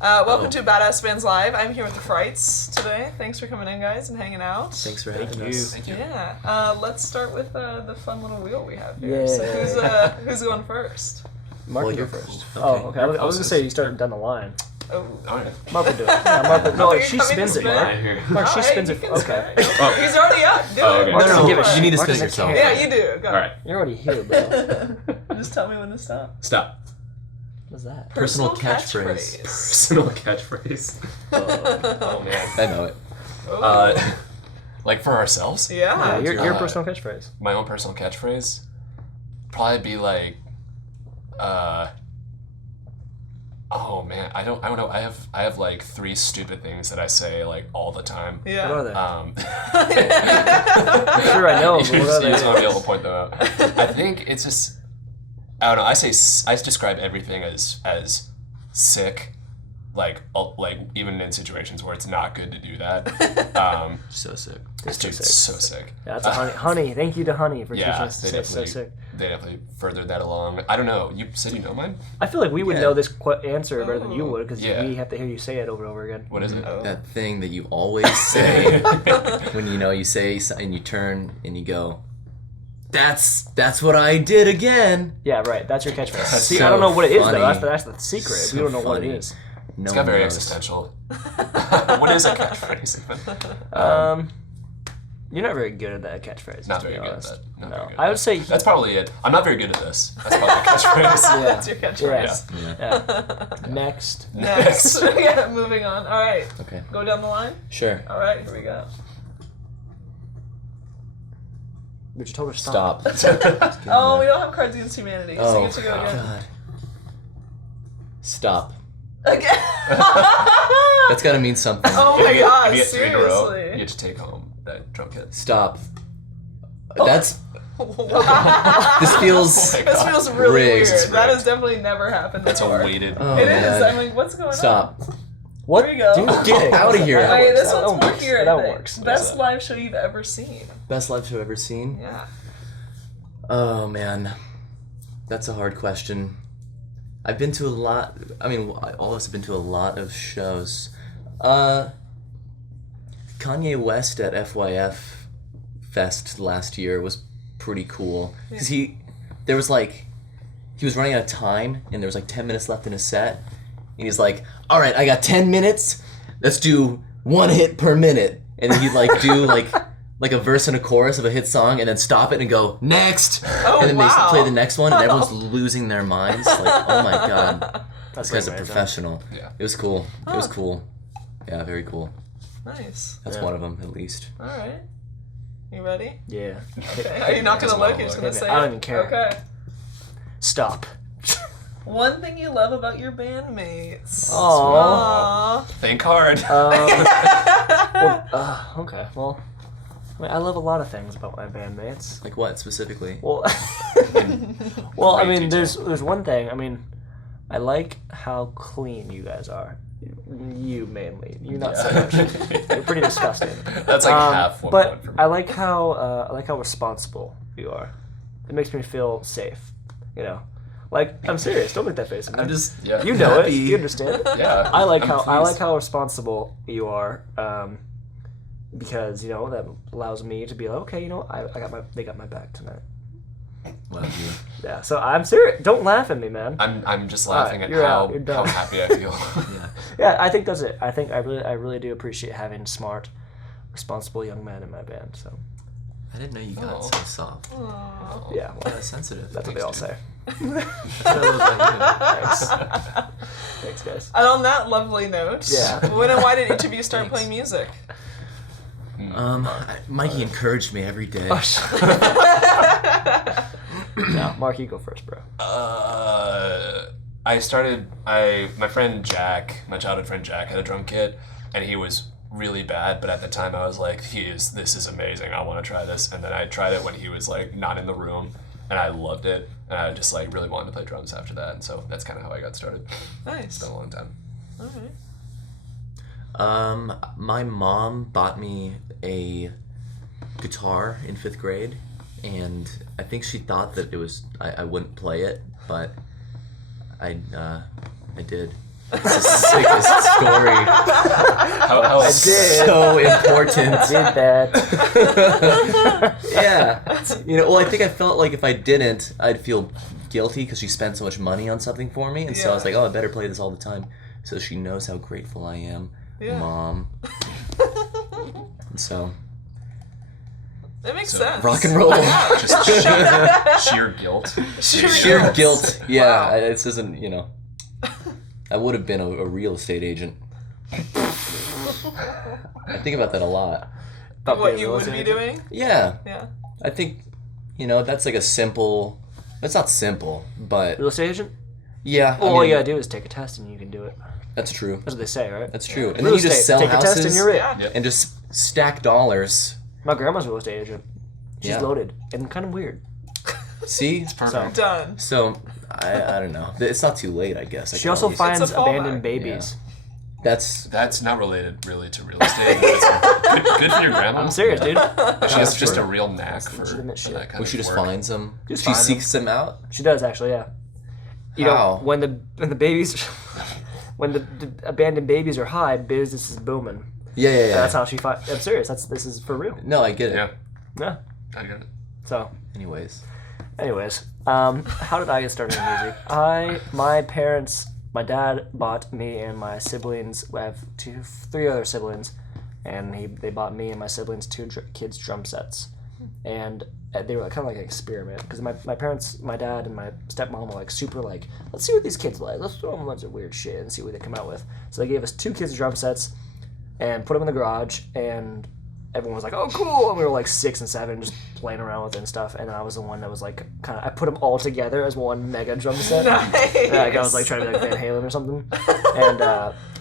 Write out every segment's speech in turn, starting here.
Welcome to Badass Bands Live. I'm here with the Frights today. Thanks for coming in, guys, and hanging out. Thanks for having us. Thank you. Yeah. Let's start with the fun little wheel we have here. Yeah. So who's going first? Mark, Well, you're you're first. cool. Oh, Okay. okay. I was gonna say you started down the line. Oh. Alright. Mark will do it. Yeah, Mark will, no, Oh, you're she coming spins to it. spin? Mark, Right here. Mark she Oh, spins hey, it. you can Okay. spin. He's already up. Do Oh, it. okay. Mark No, doesn't no, give a you shit. need to Mark spin doesn't yourself. care. Yeah, you do. Go. Alright. You're already here, bro. Just tell me when to stop. Stop. What's that? Personal catchphrase. Personal catchphrase. Oh man. I know it. Like for ourselves? Yeah. Yeah, your Uh, personal catchphrase. My own personal catchphrase? Probably be like, oh man, I don't know. I have like 3 stupid things that I say like all the time. Yeah. What are they? I'm sure I know, but You what are just they? want to be able to point them out. I think it's just, I don't know. I describe everything as sick, like even in situations where it's not good to do that. So sick. It's so dude, sick. so sick. Yeah, that's a honey. Thank you to Honey for Yeah, teaching us to they say so definitely sick. they definitely furthered that along. I don't know. You said you know mine. I feel like we would Yeah. know this answer better than you would because Yeah. we have to hear you say it over and over again. What is it? Oh. That thing that you always say when you say and you turn and you go, that's what I did again. Yeah, right. That's your catchphrase. That's See, so I don't know what it is funny. though. That's the secret. So we don't know what it funny. is. No It's got very one knows. existential. What is a catchphrase even? You're not very good at that catchphrase. Not to be very good at honest. that. Not No, very good I at would that. say That's probably it. I'm not very good at this. That's probably the catchphrase. That's your catchphrase. Yeah. Next. Next. Yeah, moving on. All right. Okay. Go down the line. Sure. All right, here we go. But you told her to stop. Stop. Oh, we don't have Cards Against Humanity, so Oh, you get to go again. God. Stop. Again. That's gotta mean something. Oh my god, If you get 3 in a row, seriously. you get to take home that drum kit. Stop. Oh. That's. Wow. This feels. Oh my This God. feels really Rigged. weird. That has definitely never happened That's a before. weighted. Oh, It is. man. I mean, what's going on? Stop. What? There you go. Dude, Get out of here. That Wait, works. this That one's one more works. here, I That think. works. Best live show you've ever seen. Best live show ever seen? Yeah. Oh man, that's a hard question. I've been to a lot. I mean, all of us have been to a lot of shows. Kanye West at FYF Fest last year was pretty cool because he was running out of time and there was like 10 minutes left in his set, and he's like, "All right, I got 10 minutes. Let's do 1 hit per minute," and then he'd like do like a verse and a chorus of a hit song and then stop it and go next, Oh, and then wow. they play the next one and everyone's losing their minds like, oh my god, That's this guy's a amazing. professional. Yeah. It was cool. It was cool. Yeah, very cool. Nice. That's Yeah. one of them at least. All right. You ready? Yeah. Okay. Are you not gonna Doesn't look? wanna You're just look. gonna say I don't it? even care. Okay. Stop. One thing you love about your bandmates. Aw. Think hard. Okay. Well, I mean, I love a lot of things about my bandmates. Like what specifically? Well, well, I Great mean, detail. there's one thing. I mean, I like how clean you guys are. You mainly. You not so much. You're pretty disgusting. That's like half one But point for me. I like how responsible you are. It makes me feel safe. You know, like I'm serious. Don't make that face at me. I'm just Yeah. You know happy. it. You understand. Yeah. I like I'm how pleased. responsible you are, because you know that allows me to be like, okay, you know, they got my back tonight. Love you. Yeah, so I'm serious. Don't laugh at me, man. I'm just laughing at you're out. how You're done. happy I feel. Yeah. Yeah, I think that's it. I think I really do appreciate having smart, responsible young men in my band. So I didn't know you got Oh. so soft. Aw. yeah, well, That's sensitive. that's what they all Thanks, say. That's what I love about Thanks, guys. And on that lovely note, Yeah. when and why did each of you start Thanks. playing music? you. Mikey encouraged me every day. Oh, no, Mark, you go first, bro. My friend Jack, my childhood friend Jack, had a drum kit, and he was really bad. But at the time, I was like, this is amazing. I want to try this. And then I tried it when he was like not in the room, and I loved it. And I just like really wanted to play drums after that. And so that's kind of how I got started. It's Nice. been a long time. All right. My mom bought me a guitar in 5th grade, and I think she thought that it was I wouldn't play it, but I did. It's the sickest story. How I did. So important. Did that. Yeah. Well, I think I felt like if I didn't, I'd feel guilty because she spent so much money on something for me. And so I was like, oh, I better play this all the time so she knows how grateful I am, Mom. And so... That makes sense. Rock and roll. just sheer guilt. Sheer guilt. Yeah, Wow. this isn't, I would have been a real estate agent. I think about that a lot. What you would be doing? Yeah. Yeah. I think, that's like a simple... It's not simple, but... Real estate agent? Yeah. Well, all you gotta do is take a test and you can do it. That's true. That's what they say, right? That's true. And Real then you just estate, sell take houses a test and you're in. Yeah. and just stack dollars. My grandma's a real estate agent. She's Yeah. loaded and kind of weird. See? So, Done. So, I don't know. It's not too late, I guess. I she can also always- finds It's a fallback. abandoned babies. That's not related really to real estate. It's good for your grandma. I'm serious, dude. She has just a real knack for legitimate shit. that kind well, of she just work. finds them. Just She find seeks them out. She does actually, yeah. You How? know, when the babies, when the abandoned babies are high, business is booming. Yeah. That's how she finds. I'm serious. This is for real. No, I get it. Yeah, Yeah. I get it. So, Anyways. how did I get started in music? My dad bought me and my siblings. I have three other siblings, and they bought me and my siblings two kids drum sets, and they were kind of like an experiment because my parents, my dad and my stepmom were like super like, let's see what these kids like. Let's throw them a bunch of weird shit and see what they come out with. So they gave us two kids drum sets, and put them in the garage, and everyone was like, oh, cool. And we were like 6 and 7 just playing around with it and stuff. And I was the one that was like, I put them all together as one mega drum set. Nice. Like I was like trying to be like Van Halen or something. And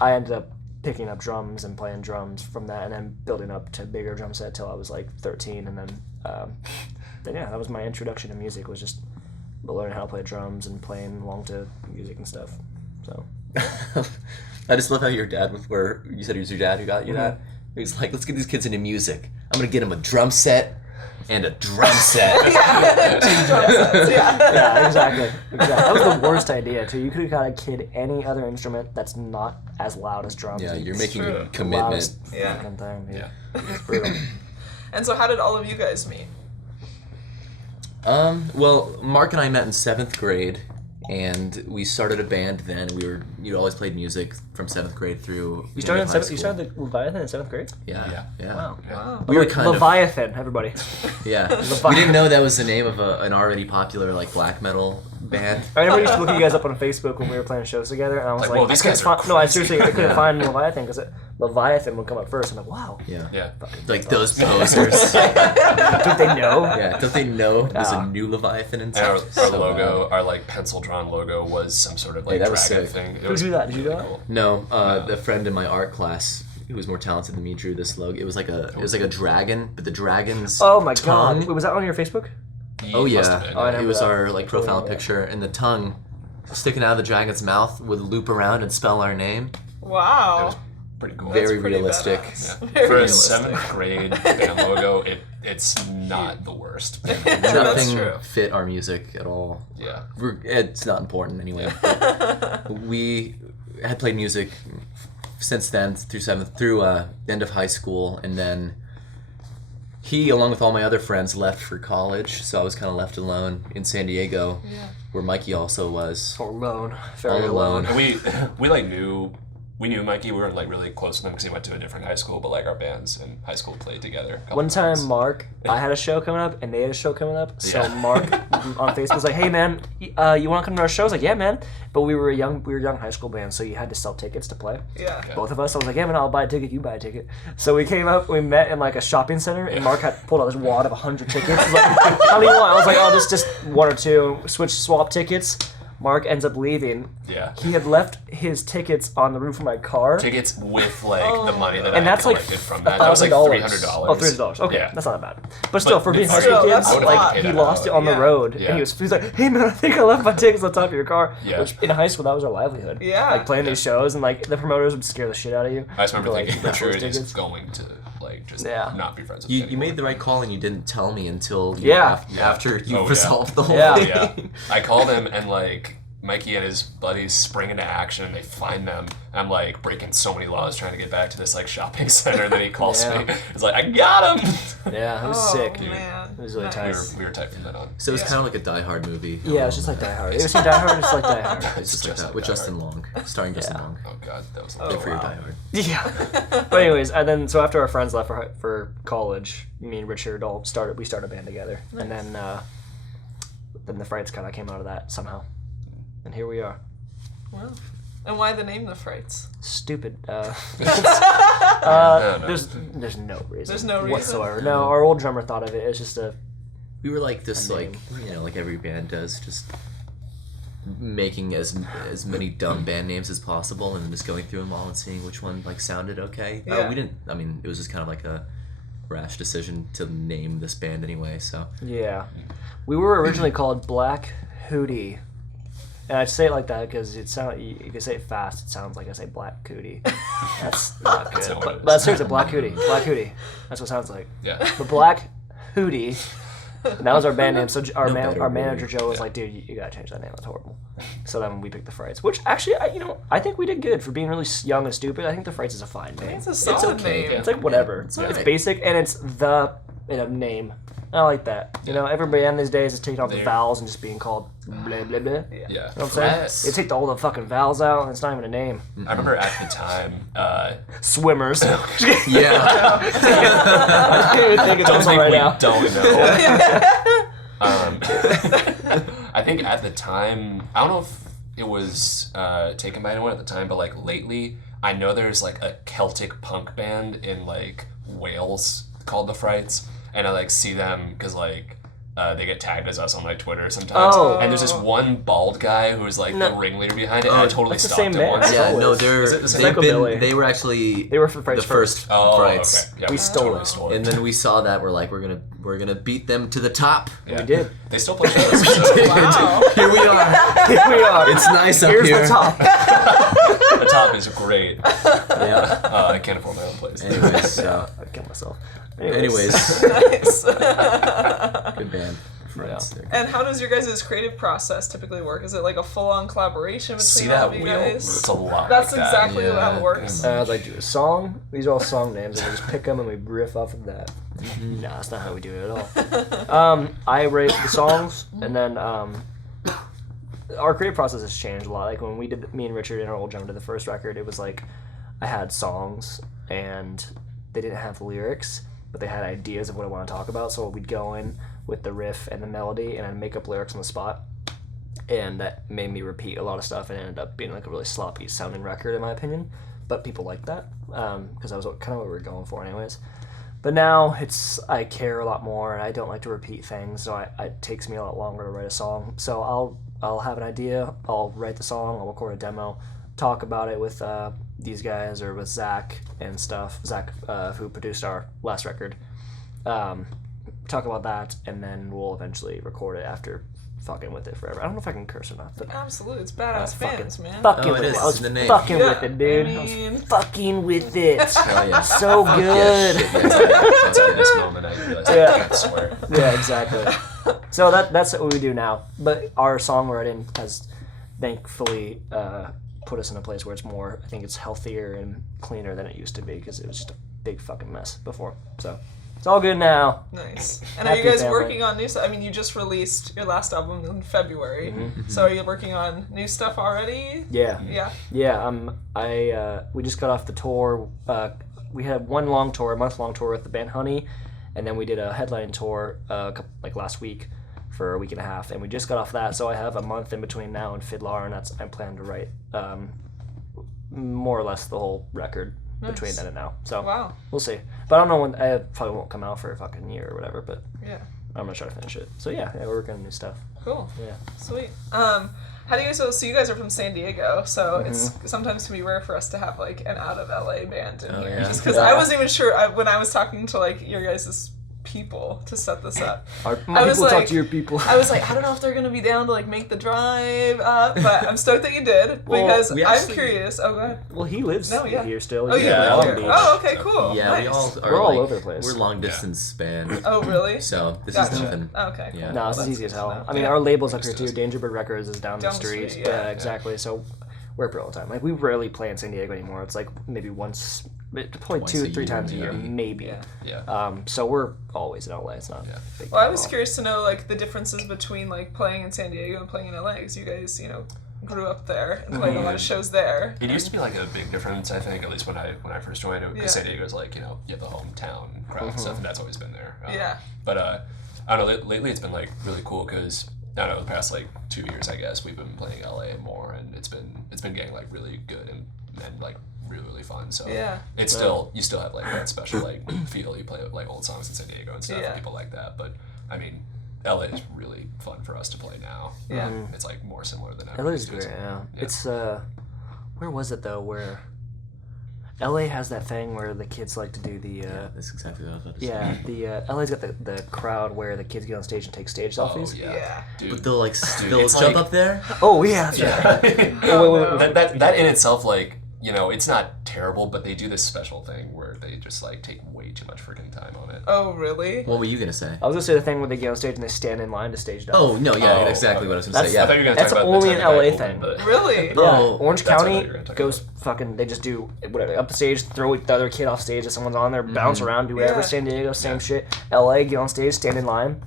I ended up picking up drums and playing drums from that and then building up to a bigger drum set till I was like 13. And then yeah, that was my introduction to music, was just learning how to play drums and playing along to music and stuff. So. I just love how your dad where you said it was your dad who got you that. He's like, let's get these kids into music. I'm gonna get them a drum set and a drum set. Two drum sets, yeah. Yeah, exactly. That was the worst idea too. You could have got a kid any other instrument that's not as loud as drums. Yeah, you're It's making true. a the commitment. loudest Yeah. fucking thing, dude. Yeah. It's brutal. And so how did all of you guys meet? Well, Mark and I met in 7th grade, and we started a band then. You always played music from 7th grade through. You started in high seventh. You school. started the Leviathan in 7th grade. Yeah. Wow. Wow. We were kind of. Leviathan, everybody. Yeah. We didn't know that was the name of an already popular like black metal band. I remember used to look at you guys up on Facebook when we were playing shows together, and I was Like, like, whoa, these I couldn't guys are find, no, I seriously I couldn't Yeah. find Leviathan because Leviathan would come up first. I'm like, wow, Yeah. Yeah. Like those posers. don't they know? Yeah. Don't they know there's Yeah. a new Leviathan in And our town? So logo, our like pencil drawn logo, was some sort of like that was dragon sick. thing. It Who was drew that? Did you do really that? cool. No, the friend in my art class who was more talented than me drew this logo. It was like a dragon, but the dragon's Oh my tongue. god! Wait, was that on your Facebook? Oh Must yeah, have been, Oh, I know. it was that. our like profile Yeah. picture, and the tongue sticking out of the dragon's mouth would loop around and spell our name. Wow. Pretty cool. Very pretty realistic. badass. Yeah. Very For a realistic. 7th grade band logo, it's not the worst. That's Nothing true. fit our music at all. Yeah. It's not important anyway. We had played music since then through the end of high school, and then he, along with all my other friends, left for college, so I was kind of left alone in San Diego, where Mikey also was. All alone, very All alone. alone. And we like knew Mikey. We weren't like really close with him because he went to a different high school, but like our bands in high school played together. a couple One time, times. Mark, I had a show coming up, and they had a show coming up. So Yeah. Mark on Facebook was like, "Hey man, you want to come to our show?" I was like, "Yeah, man." But we were a young high school band, so you had to sell tickets to play. Yeah. Both of us. I was like, "Yeah, man, I'll buy a ticket. You buy a ticket." So we came up. We met in like a shopping center, and Mark had pulled out this wad of 100 tickets. He's like, "How many you want?" I was like, "Oh, just 1 or 2. Swap tickets." Mark ends up leaving. Yeah. He had left his tickets on the roof of my car. Tickets with like the money that And I had that's like collected from that. That was like $1,000. $300. Oh, $300. Okay, Yeah. that's not that bad. But still, for being high it's school still, kids, that's a like lot. he lost it on the Yeah. road, Yeah. and he's like, "Hey man, I think I left my tickets on top of your car." Yeah. Which in high school that was our livelihood. Yeah. Like playing these shows, and like the promoters would scare the shit out of you. I just remember Like, thinking, you I'm got sure those it is tickets. going to like just Yeah. not be friends with You anymore. made the right call, and you didn't tell me until Yeah. after you Oh, yeah. resolved the whole Yeah. thing. Yeah. I called him and like Mikey and his buddies spring into action and they find them. I'm like breaking so many laws trying to get back to this like shopping center. And then he calls me. It's like, I got him. Yeah, it was Oh, sick. man. It was really Nice. tight. We were tight from then on. So it was kind of like a Die Hard movie. Yeah, it was just like Die Hard. It was Die Hard, just like Die Hard. It's just like that with Justin Long, starring Justin Long. Oh god, that was Oh, Good for your wow. Die Hard. Yeah. But anyways, and then so after our friends left for college, me and Richard we started a band together, and then the Frights kind of came out of that somehow, and here we are. Wow. And why the name The Frights? Stupid. No. There's no reason. There's no reason? whatsoever. No, our old drummer thought of it. It's just a. We were like this, A like like every band does, just making as many dumb band names as possible, and then just going through them all and seeing which one like sounded okay. Yeah. We didn't. I mean, it was just kind of like a rash decision to name this band anyway. So Yeah, we were originally called Black Hootie, and I say it like that because you can say it fast. It sounds like I say Black Cootie. That's not good. not what it is. But seriously, Black Hootie. Black Hootie. That's what it sounds like. Yeah. But Black Hootie. And that was our band name. So our better, manager really. Joe was like, "Dude, you gotta change that name. That's horrible." So then we picked the Frights, which actually, I think we did good for being really young and stupid. I think the Frights is a fine name. It's a solid okay, name. yeah. It's like whatever. It's It's alright. basic and it's the in a name. I like that. You know, every band these days is taking off the There- vowels and just being called blah blah blah. You Yeah. know what I'm saying? Yes. They take all the fucking vowels out and it's not even a name. I remember at the time, Swimmers. yeah, I can't even think of don't this think one right we now. don't know. I think at the time, I don't know if it was taken by anyone at the time, but like lately, I know there's like a Celtic punk band in like Wales called the Frights, and I like see them because like they get tagged as us on like Twitter sometimes. Oh. And there's this one bald guy who's like the No. ringleader behind it, and I totally That's the stalked same him band. once. yeah. always. No, Is it the same? they've Psychobilly. been. They were actually. They were for Frights the first Oh, Frights. okay. Yeah, We stole totally it. stole And then we saw that we're like we're gonna beat them to the top. Yeah. We did. They still play shows. So Wow. Here we are. Here we are. It's nice up Here's here. the top. the top is great. Yeah. I can't afford my own place. Anyways, so I killed myself. anyways, Nice. good band. Friends. Yeah. And how does your guys' creative process typically work? Is it like a full-on collaboration between See all that of you wheel? guys? It's a lot. That's like that. exactly Yeah. how it works. I'd like to do a song. These are all song names, and we just pick them and we riff off of that. No, that's not how we do it at all. I write the songs, and then our creative process has changed a lot. Like when me and Richard and our old drummer did the first record, it was like I had songs, and they didn't have lyrics, but they had ideas of what I want to talk about. So we'd go in with the riff and the melody, and I'd make up lyrics on the spot. And that made me repeat a lot of stuff and ended up being like a really sloppy sounding record in my opinion, but people liked that because that was kind of what we were going for anyways. But now I care a lot more and I don't like to repeat things, so it takes me a lot longer to write a song. So I'll have an idea, I'll write the song, I'll record a demo, talk about it with these guys or with Zach and stuff, who produced our last record, talk about that, and then we'll eventually record it after fucking with it forever. I don't know if I can curse or not, but Absolutely, it's badass fans, man. fucking Oh, with it it. is. I was The name. fucking Yeah, with it, dude. I I mean- was fucking with it. Oh, yeah. So good. Yeah, shit, yeah, It's at this moment I realized Yeah. I can't swear. Yeah, exactly. So that's what we do now. But our songwriting has thankfully put us in a place where it's more, I think it's healthier and cleaner than it used to be because it was just a big fucking mess before. So it's all good now. Nice. And are you Happy guys family. working on new stuff? I mean, you just released your last album in February, Mm-hmm. so are you working on new stuff already? Yeah. Yeah. Yeah, we just got off the tour. We had one long tour, a month-long tour with the band Honey, and then we did a headlining tour like last week for a week and a half, and we just got off that. So I have a month in between now and Fiddler, and I'm planning to write more or less the whole record between Nice. then and now. So Wow. we'll see. But I don't know when. I probably won't come out for a fucking year or whatever. But Yeah. I'm gonna try to finish it. So yeah, we're working on new stuff. Cool. Yeah. Sweet. How do you guys? So you guys are from San Diego, so Mm-hmm. it's sometimes can be rare for us to have like an out of LA band in Oh, here, yeah. just because Yeah. I wasn't even sure when I was talking to like your guys' people to set this up. My I was people talk like- to your people. I was like, I don't know if they're gonna be down to like make the drive up, but I'm stoked that you did Well, because we I'm actually- Oh, go ahead. Well, he lives No, yeah. here still. Oh, You yeah, live in I live Long here. Beach. Oh, okay, cool. Yeah, nice. we all are We're all like, over the place. We're long distance span. Oh, really? So this Gotcha. is nothing. Okay. Cool. Yeah. No, this is That's easy as good to hell. know. I mean, Yeah. our label's up here Just too. is. Dangerbird Records is down the Down the street. street, yeah. Exactly. So we're up here all the time. Like we rarely play in San Diego anymore. It's like maybe once, probably Once 2 a or 3 year, times a year, maybe. maybe. Yeah. Yeah. So we're always in LA. It's not. Yeah. a big Well, I deal was at all. curious to know like the differences between like playing in San Diego and playing in LA because you guys, grew up there and played a lot of shows there. It used to be like a big difference, I think, at least when I first joined it, because Yeah. San Diego's like, you have the hometown crowd and stuff, and that's always been there. Yeah. But I don't know, lately it's been like really cool because I don't know, the past like 2 years, I guess, we've been playing LA more, and it's been getting like really good and like really fun. So Yeah. it's you still have like that special like feel. You play like old songs in San Diego and stuff, Yeah. and people like that. But I mean, LA is really fun for us to play now. Yeah. It's like more similar than ever. LA is used to, great. Yeah. Yeah. It's where was it though? Where LA has that thing where the kids like to do the. Yeah, that's exactly what I was about to say. Yeah, the LA's got the crowd where the kids get on stage and take stage Oh, selfies. Yeah. Dude. But they'll they'll it's jump like- up there. Oh yeah, that's right. Yeah. Oh, no. that in itself, like, it's not terrible, but they do this special thing where they just like take way too much freaking time on it. Oh, really? What were you gonna say? I was gonna say the thing where they get on stage and they stand in line to stage dive. Oh no, yeah, Oh, exactly okay. what I was gonna say. I Yeah. thought you were gonna That's talk about only the an time LA that thing. but- Really? Yeah, Oh, Orange that's what I thought County you were gonna talk goes fucking. They just do whatever up the stage, throw the other kid off stage if someone's on there, bounce around, do whatever. Yeah. San Diego, same shit. LA, get on stage, stand in line,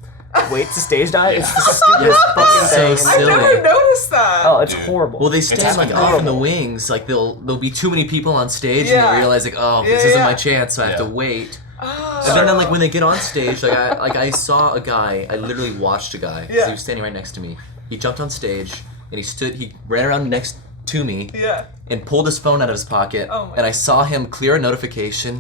wait to stage dive. It's the stupidest fucking So thing. I silly. never noticed that. Oh, it's Dude. horrible. Well, they stand like happened off in the horrible. wings. Like there'll be too many people on stage, and Yeah. they realize like, oh, this Yeah, isn't yeah. my chance, so I have to Yeah. wait. Oh. And then like when they get on stage, I saw a guy. I literally watched a guy. 'Cause Yeah. He was standing right next to me. He jumped on stage and he ran around next to me Yeah. and pulled his phone out of his pocket. Oh my and I saw him clear a notification.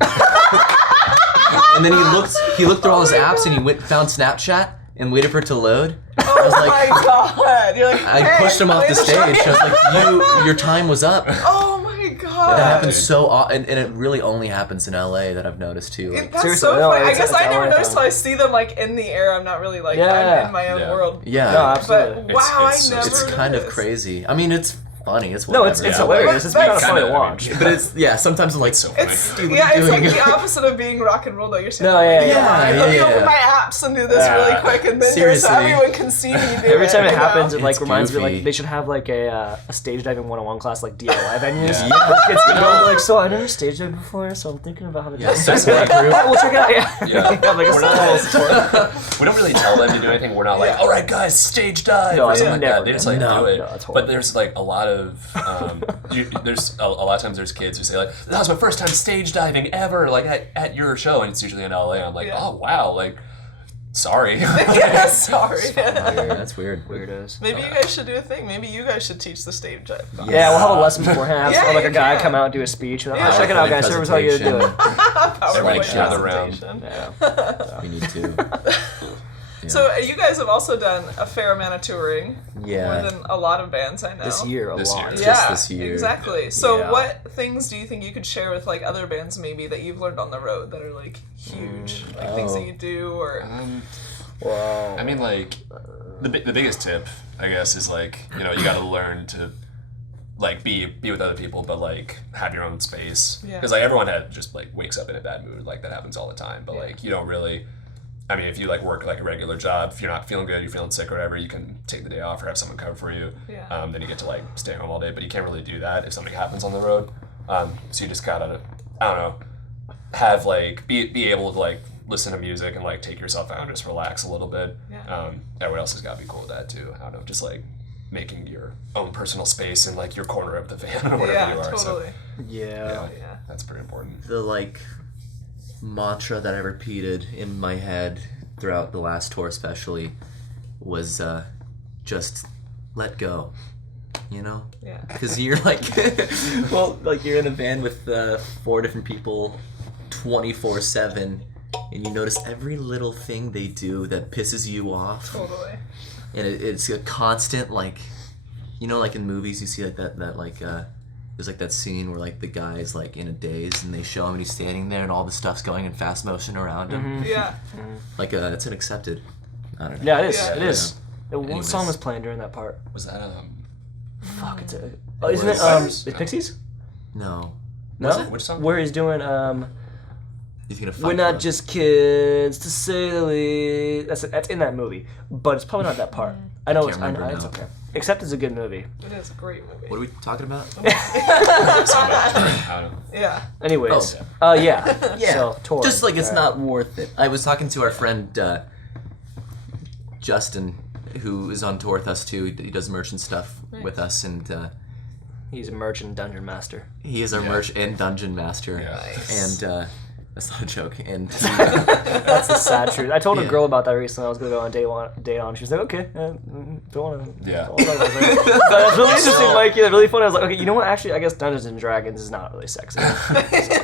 And then he looked through all his apps and he found Snapchat and waited for it to load. I was Oh like, my god. You're like, I hey, pushed him off play the stage. track. I was like, your time was up. Oh my god. That happens so often, and it really only happens in LA that I've noticed too. Like, That's Seriously, so no, funny. I it's- guess it's I never LA noticed thing. till I see them like in the air. I'm not really like Yeah. I'm in my own Yeah. world. yeah, No, But absolutely. wow, It's- I never. it's kind of noticed. crazy. I mean, it's funny. It's No, whatever. it's Yeah. hilarious. It's But- kind of funny to kinda- watch. But it's sometimes I'm like, So funny. It's Dude, what yeah, are you it's like doing? the opposite of being rock and roll though. You're saying, No, yeah, like, yeah, let me yeah. open my apps and do this Yeah. really quick, and then Seriously. so everyone can see me do Every time it you know? happens, it like It's reminds me goofy. like they should have like a stage diving 101 class like DIY venues. Yeah. Where kids can go and be like, so I never stage dived before, so I'm thinking about how to do Yeah, this. so Like, support group. "Alright, we'll check it out. Yeah, Yeah. Have, like, a We're not- small support. We don't really tell them to do anything. We're not like, Yeah. all right, guys, stage dive No, or I something like never that. They just like No. do it. No, it's horrible. But there's like a lot of there's a lot of times there's kids who say like, that was my first time stage diving ever, like at your show, and it's usually in LA. I'm like, Yeah. oh wow, like sorry. Yeah, sorry. That's weird. Weirdos. Maybe you guys should do a thing. Maybe you guys should teach the stage dive. class. Yeah, we'll have a lesson beforehand. Yeah, Have like a you guy can. come out and do a speech. And, Yeah. check it out, guys. Here was how you do it. PowerPoint Like, gather round. presentation. Yeah. We need to. Yeah. So you guys have also done a fair amount of touring, Yeah. more than a lot of bands I know. This year, a This lot. year. Yeah, Just this year. exactly. So Yeah. what things do you think you could share with like other bands maybe that you've learned on the road that are like huge, like things that you do or Wow. I mean, like the biggest tip, I guess, is like you got to learn to like be with other people, but like have your own space. Yeah. Because like everyone just like wakes up in a bad mood, like that happens all the time. But Yeah. like you don't really. I mean, if you like work like a regular job, if you're not feeling good, you're feeling sick or whatever, you can take the day off or have someone cover for you. Yeah. Then you get to like stay home all day, but you can't really do that if something happens on the road. So you just gotta, I don't know, have like be able to like listen to music and like take yourself out and just relax a little bit. Yeah. Everyone else has got to be cool with that too. I don't know, just like making your own personal space in like your corner of the van or whatever yeah, you are. totally. Yeah. Yeah. That's pretty important. The like mantra that I repeated in my head throughout the last tour, especially, was just let go. You know, Yeah. because you're like, well, like you're in a van with 4 different people, 24/7, and you notice every little thing they do that pisses you off, Totally. and it's a constant like, like in movies you see like that like there's like that scene where like the guy's like in a daze and they show him and he's standing there and all the stuff's going in fast motion around him. Yeah. Like it's an accepted. I don't know. Yeah, it is. Yeah. It is. What Anyways. song was playing during that part? Was that Fuck, it's a. Oh, isn't it? Fighters? It's Pixies? No. No. Was it? Which song? Where he's doing He's gonna fight. We're not for- just kids, to say the least. That's in that movie, but it's probably not that part. I know Can't it's. I know remember it's now. okay. Except it's a good movie. It is a great movie. What are we talking about? I don't know. Yeah. Anyways, Oh. yeah. Yeah. So tour. Just like it's All not worth it. I was talking to our friend Justin, who is on tour with us too. He does merch and stuff with us, and He's a merchant dungeon master. he is our merch and dungeon master. Yeah. Nice. And that's not a joke. And That's the sad truth. I told a Yeah. girl about that recently. I was gonna go on a date on. She was like, okay, don't want to. Yeah. But it's really interesting, Mikey. It's really funny. I was like, okay, you know what? Actually, I guess Dungeons and Dragons is not really sexy.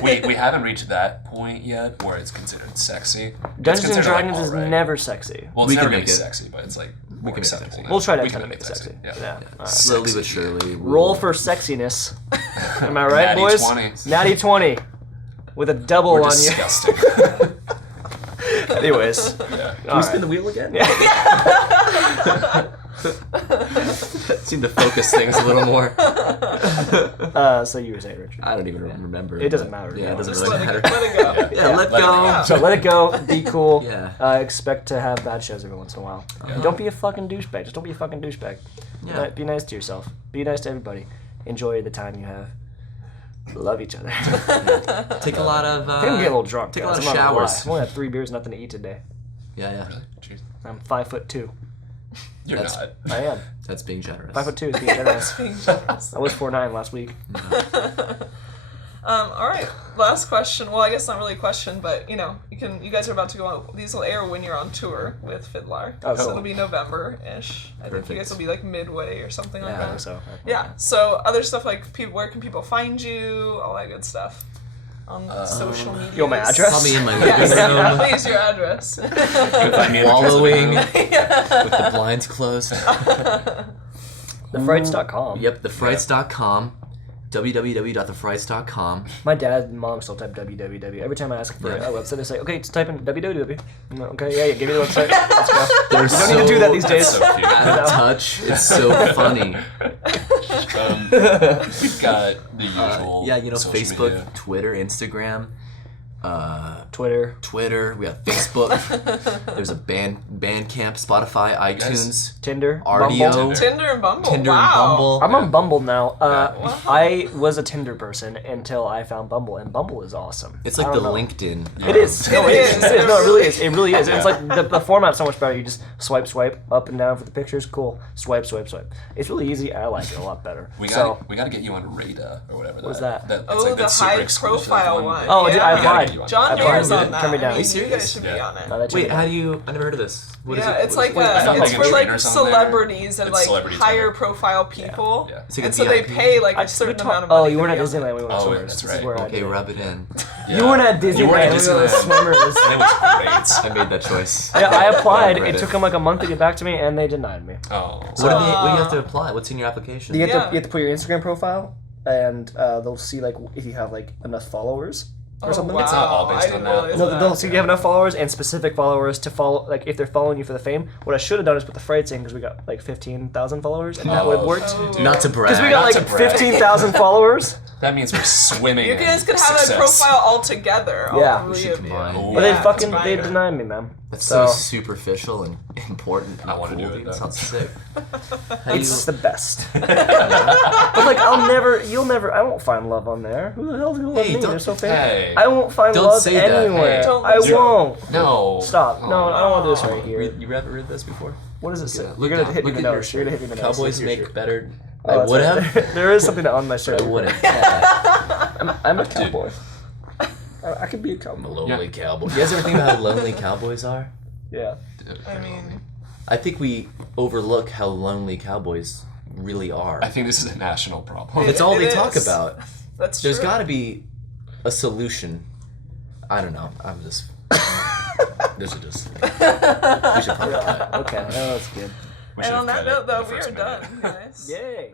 We haven't reached that point yet where it's considered sexy. It's Dungeons and considered, like, Dragons is alright. never sexy. Well, it's We never can gonna make be it. sexy, but it's like more can make it acceptable. sexy. now. We'll try We next can time to make it sexy. Yeah. Yeah. slowly Sexy. but surely. Roll for sexiness. Am I right, Natty boys? 20. Natty 20. With a double We're on disgusting. you. Anyways. Yeah. Can we spin the wheel again? Seem to focus things a little more. So you were saying, Richard. I don't even remember. It doesn't but- matter. Yeah, it doesn't Just really let it, matter. let it go. Yeah, let go. So let it go. Be cool. Yeah. Expect to have bad shows every once in a while. Yeah. Don't be a fucking douchebag. Just don't be a fucking douchebag. Yeah. Be nice to yourself. Be nice to everybody. Enjoy the time you have. Love each other. Take a lot of. I think I'm getting a little drunk. Take a guys. lot of I'm not gonna lie. showers. I've only had 3 beers, nothing to eat today. Yeah, yeah. Really? Jeez. I'm 5'2". You're That's- not. I am. That's being generous. 5'2" is being generous. Being generous. I was 4'9" last week. All right. Last question. Well, I guess not really a question, but you guys are about to go on. These will air when you're on tour with Fiddler. Oh, So cool. it'll be November-ish. I think you Perfect. guys will be like midway or something like Yeah, I that. think so. Yeah. So other stuff like where can people find you? All that good stuff on social media. You want my address? Call me in my Yes. living room, Please, your address. Find me in the wallowing dressing with the blinds closed. Thefrights.com. Yep, thefrights.com. www.thefrights.com. My dad and mom still type www. Every time I ask for a website, they say, okay, just type in www. I'm like, okay, yeah, give me the website. Let's go. They're You don't need to do that these That's days. so cute. out of touch. It's so funny. We've got the usual. Yeah, social Facebook, media. Twitter, Instagram, Twitter, we got Facebook. There's a Bandcamp, Spotify, iTunes, Tinder, Rdio. Bumble. Tinder and Bumble. Tinder, wow. and Bumble. I'm on Bumble now. Wow. I was a Tinder person until I found Bumble, and Bumble is awesome. It's like I the don't know. LinkedIn. It is. No, it is. is. It is. No, it really is. It really is. It's like the format's so much better. You just swipe up and down for the pictures. Cool. Swipe. It's really easy. I like it a lot better. We So, got to get you on Radar or whatever. What's that? That's Oh, like the that super high exclusive profile one. Oh, dude, I Yeah. applied. You on John that. applied. Muir's on Turn that. me down. I Are you mean, you guys should be Yeah. on it. no, that Wait, changed. how do you? I never heard of this. What is Yeah, it? it's What like is it? I don't it's think for a like trainer's on there. celebrities and It's like celebrities higher on there. profile people. Yeah. It's like a And so they VIP? pay like I- a certain we amount of talk- money. Oh, you weren't to at be on Disneyland. We went Oh, to wait, Swimmers. that's This is right. where I Okay, did it. rub it in. Yeah. You weren't at Disneyland. You weren't at We went to Disneyland. Swimmers. It was I made that choice. Yeah, I applied. Regret It took them like a month to get back to me, and they denied me. great. Oh. What do you have to apply? What's in your application? You have, Yeah. you have to put your Instagram profile, and they'll see like if you have like enough followers or something. Wow. It's not all based I didn't on that. realize No, that. they'll see if you have enough followers and specific followers to follow. Like if they're following you for the fame, what I should have done is put the Frights in because we got like 15,000 followers, and that would have worked. Oh. Not to brag. Because we got Not like to brag. 15,000 followers, That means we're swimming. You guys in could have success. that profile all together. All Yeah. three We should of you. combine. Ooh. but Yeah, they fucking combine they it. denied me, man. That's so So- superficial and important. And I wanna cool, do it, dude. though. That sounds sick. It's the best. But like you'll never. I won't find love on there. Who the hell's gonna love Hey, me? don't- They're so famous. Hey. I won't find Don't love say that. anywhere. Hey, don't I lose your- won't. No. Stop. Oh, No, I don't want to do this right here. You ever read this before? What does it say? Look You're gonna down. hit me in Look the at your nose. You're gonna hit me in the nose. Cowboys Here's your make shirt. better. Oh, I that's would right. have. There is something on my shirt. I wouldn't. I'm a cowboy. I could be a I'm a cowboy. lonely cowboy. You guys ever think about how lonely cowboys are? Yeah. I mean, I think we overlook how lonely cowboys really are. I think this is a national problem. It's all It they talk is. about. that's There's true. got to be a solution. I don't know. I'm just. This is just. We should probably cut. Okay. Oh, that's good. We And should on have that cut it note, though, the we first are minute. done, guys. Yay.